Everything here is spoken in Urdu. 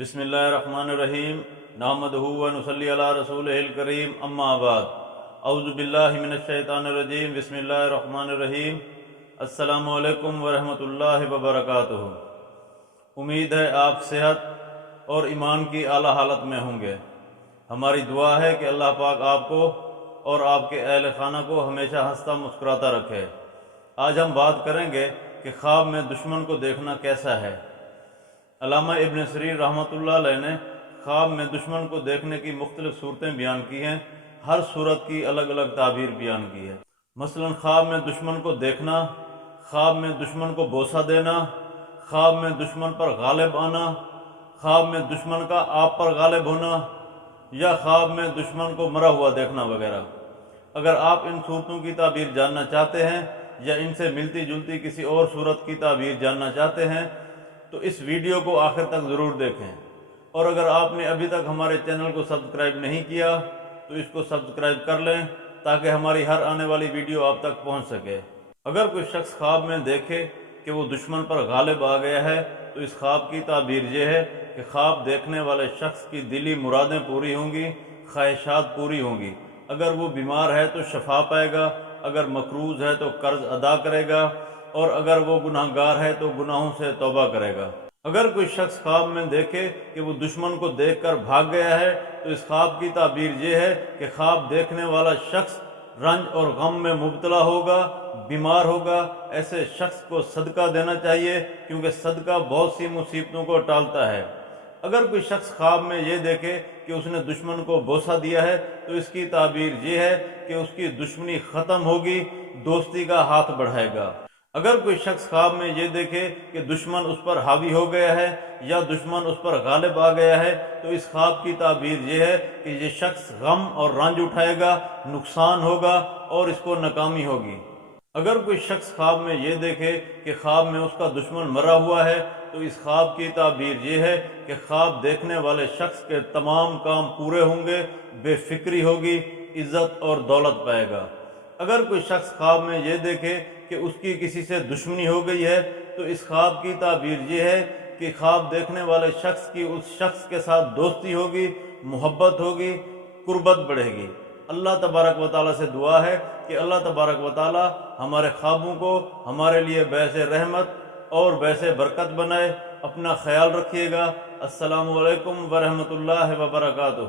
بسم اللہ الرحمن الرحیم نحمدہ و نصلی علی رسولہ الکریم اما بعد اعوذ باللہ من الشیطان الرجیم بسم اللہ الرحمن الرحیم السلام علیکم ورحمۃ اللہ وبرکاتہ۔ امید ہے آپ صحت اور ایمان کی اعلیٰ حالت میں ہوں گے۔ ہماری دعا ہے کہ اللہ پاک آپ کو اور آپ کے اہل خانہ کو ہمیشہ ہنستا مسکراتا رکھے۔ آج ہم بات کریں گے کہ خواب میں دشمن کو دیکھنا کیسا ہے۔ علامہ ابن سریر رحمۃ اللہ علیہ نے خواب میں دشمن کو دیکھنے کی مختلف صورتیں بیان کی ہیں۔ ہر صورت کی الگ الگ تعبیر بیان کی ہے۔ مثلا خواب میں دشمن کو دیکھنا، خواب میں دشمن کو بوسہ دینا، خواب میں دشمن پر غالب آنا، خواب میں دشمن کا آپ پر غالب ہونا، یا خواب میں دشمن کو مرا ہوا دیکھنا وغیرہ۔ اگر آپ ان صورتوں کی تعبیر جاننا چاہتے ہیں یا ان سے ملتی جلتی کسی اور صورت کی تعبیر جاننا چاہتے ہیں تو اس ویڈیو کو آخر تک ضرور دیکھیں، اور اگر آپ نے ابھی تک ہمارے چینل کو سبسکرائب نہیں کیا تو اس کو سبسکرائب کر لیں تاکہ ہماری ہر آنے والی ویڈیو آپ تک پہنچ سکے۔ اگر کوئی شخص خواب میں دیکھے کہ وہ دشمن پر غالب آ گیا ہے تو اس خواب کی تعبیر یہ ہے کہ خواب دیکھنے والے شخص کی دلی مرادیں پوری ہوں گی، خواہشات پوری ہوں گی۔ اگر وہ بیمار ہے تو شفا پائے گا، اگر مقروض ہے تو قرض ادا کرے گا، اور اگر وہ گناہ گار ہے تو گناہوں سے توبہ کرے گا۔ اگر کوئی شخص خواب میں دیکھے کہ وہ دشمن کو دیکھ کر بھاگ گیا ہے تو اس خواب کی تعبیر یہ ہے کہ خواب دیکھنے والا شخص رنج اور غم میں مبتلا ہوگا، بیمار ہوگا۔ ایسے شخص کو صدقہ دینا چاہیے کیونکہ صدقہ بہت سی مصیبتوں کو ٹالتا ہے۔ اگر کوئی شخص خواب میں یہ دیکھے کہ اس نے دشمن کو بوسہ دیا ہے تو اس کی تعبیر یہ ہے کہ اس کی دشمنی ختم ہوگی، دوستی کا ہاتھ بڑھائے گا۔ اگر کوئی شخص خواب میں یہ دیکھے کہ دشمن اس پر حاوی ہو گیا ہے یا دشمن اس پر غالب آ گیا ہے تو اس خواب کی تعبیر یہ ہے کہ یہ شخص غم اور رنج اٹھائے گا، نقصان ہوگا اور اس کو ناکامی ہوگی۔ اگر کوئی شخص خواب میں یہ دیکھے کہ خواب میں اس کا دشمن مرا ہوا ہے تو اس خواب کی تعبیر یہ ہے کہ خواب دیکھنے والے شخص کے تمام کام پورے ہوں گے، بے فکری ہوگی، عزت اور دولت پائے گا۔ اگر کوئی شخص خواب میں یہ دیکھے کہ اس کی کسی سے دشمنی ہو گئی ہے تو اس خواب کی تعبیر یہ ہے کہ خواب دیکھنے والے شخص کی اس شخص کے ساتھ دوستی ہوگی، محبت ہوگی، قربت بڑھے گی۔ اللہ تبارک و تعالیٰ سے دعا ہے کہ اللہ تبارک و تعالیٰ ہمارے خوابوں کو ہمارے لیے باعث رحمت اور باعث برکت بنائے۔ اپنا خیال رکھیے گا۔ السلام علیکم ورحمۃ اللہ وبرکاتہ۔